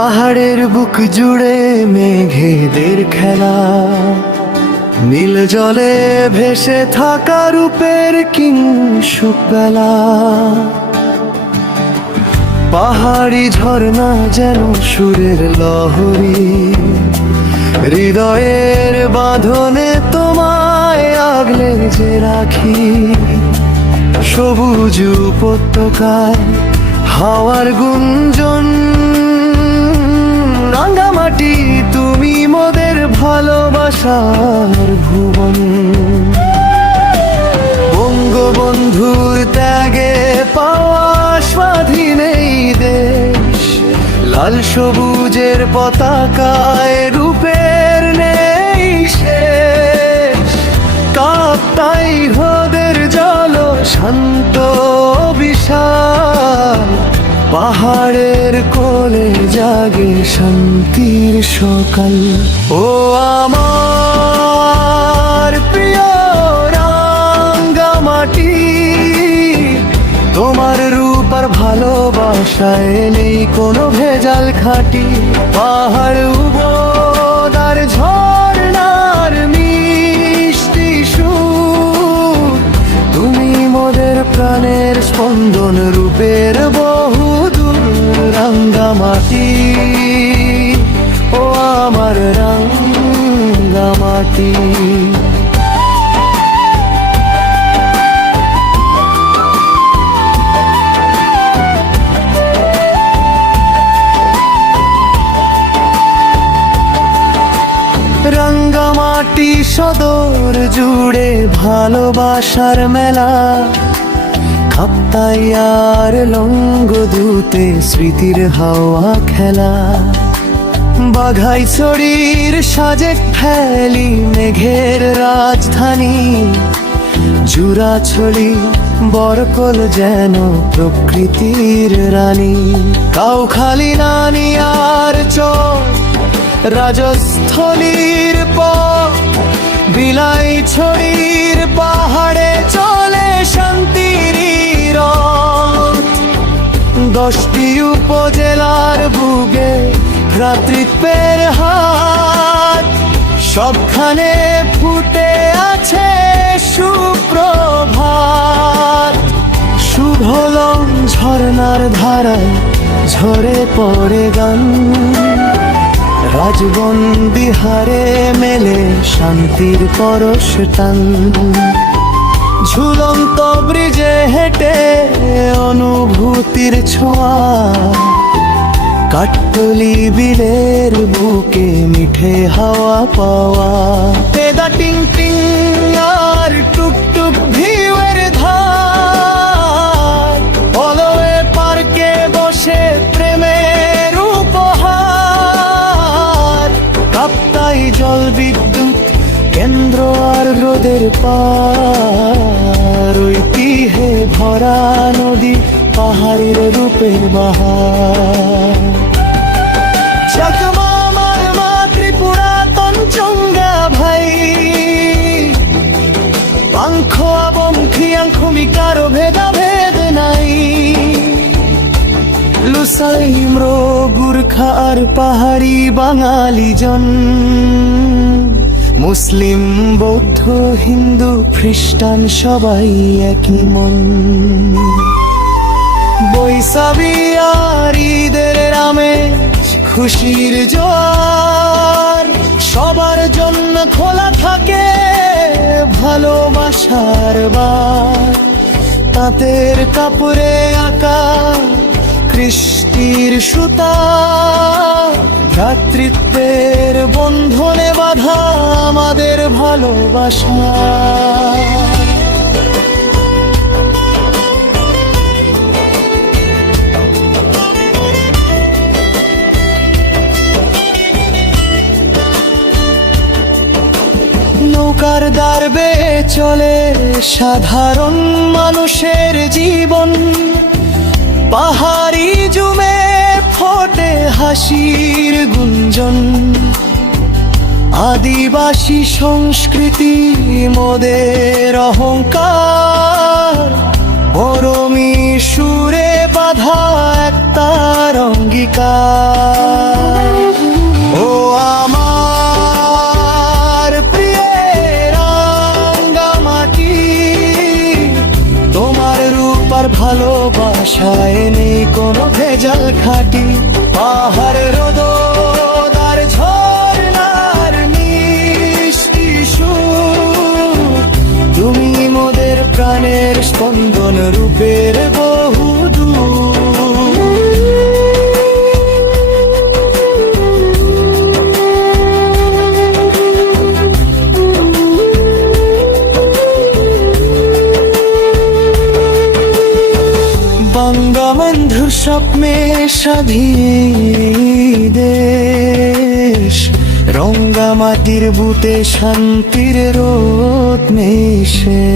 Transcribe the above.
পাহাড়ের বুক জুড়ে মেঘেদের খেলা, নীল জলে ভেসে থাকা রূপের কিংশুকবেলা। পাহাড়ি ঝর্ণা যেন সুরের লহরী, হৃদয়ের বাঁধনে তোমায় আগলে যে রাখি। সবুজ উপত্যকায় হাওয়ার গুঞ্জন, রাঙ্গামাটি তুমি মোদের ভালোবাসার ভুবন। বঙ্গবন্ধুর ত্যাগে পাওয়া স্বাধীন এই দেশ, লাল সবুজের পতাকায় রূপের নেই শেষ। কাপ্তাই হ্রদের জল শান্ত বিশাল, পাহাড়ের কোলে জাগে শান্তির সকাল। ও আমার প্রিয় রাঙ্গামাটি, তোমার রূপ আর ভালোবাসায় নেই কোনো ভেজাল খাঁটি। পাহাড় উবদার ঝর্ণার মিষ্টি সুর, তুমি মোদের প্রাণের স্পন্দন রূপের বহুদূর। রাঙ্গামাটি, ও আমার রাঙ্গামাটি। রাঙ্গামাটি সদর জুড়ে ভালোবাসার মেলা, কাপ্তাই আর লঙ্গদুতে স্মৃতির হাওয়া খেলা। বাঘাইছড়ির সাজে ফেলি মেঘের রাজধানী, জুরাছড়ি বরকল যেন প্রকৃতির রানী। কাউখালী নানিয়ার চর রাজস্থলীর পথ, বিলাইছড়ির পাহাড়ে চলে শান্তির রথ। 10টি উপজেলার বুকে ভ্রাতৃত্বের হাত, সবখানে ফুটে আছে সুপ্রভাত। শুভলং ঝর্ণার ধারায় ঝরে পড়ে গান, রাজবন বিহারে মেলে শান্তির পরশ টান। ঝুলন্ত ব্রিজে হেঁটে অনুভূতির ছোঁয়া, কাঠতলি বিলের বুকে মিঠে হাওয়া পাওয়া। পেদা টিং টিং আর টুকটুক ভিউয়ের ধার, অলওয়ে পার্কে বসে প্রেমের উপহার। কাপ্তাই জল বিদ্যুৎ কেন্দ্র আর হ্রদের পার, ঐতিহ্যে ভরা নদী পাহাড়ের রূপের বাহার। চাকমা মারমা ত্রিপুরা তঞ্চঙ্গা ভাই, পাংখ এবং খিয়াংখুমি কারো ভেদাভেদ নাই। লুসাইম্র গুর্খা আর পাহাড়ি বাঙালি জন, মুসলিম বৌদ্ধ হিন্দু খ্রিস্টান সবাই একই মন। বৈশাখী আর ঈদের আমেজ খুশির জোয়ার, সবার জন্য খোলা থাকে ভালোবাসার বার। তাঁতের কাপড়ে আঁকা কৃষ্টির সুতা, ভ্রাতৃত্বের বন্ধনে বাঁধা আমাদের ভালোবাসা। নৌকার দ্বার বেয়ে চলে সাধারণ মানুষের জীবন, পাহাড়ি জুমে ফোটে হাসির গুঞ্জন। আদিবাসী সংস্কৃতি মোদের অহংকার, মরমি সুরে বাঁধা একতার অঙ্গীকার। ও আমার প্রিয়ের রাঙ্গামাটি, তোমার রূপ আর ভালোবাসায় নেই কোনো ভেজাল খাঁটি। পাহাড় রোদ আর ঝর্ণার মিষ্টি সুর, তুমি মোদের প্রাণের স্পন্দন রূপের বহুদূর। বঙ্গবন্ধুর স্বপ্নে স্বাধীন দেশ, রঙ্গামাটির বুতে শান্তির রোদ মিশে।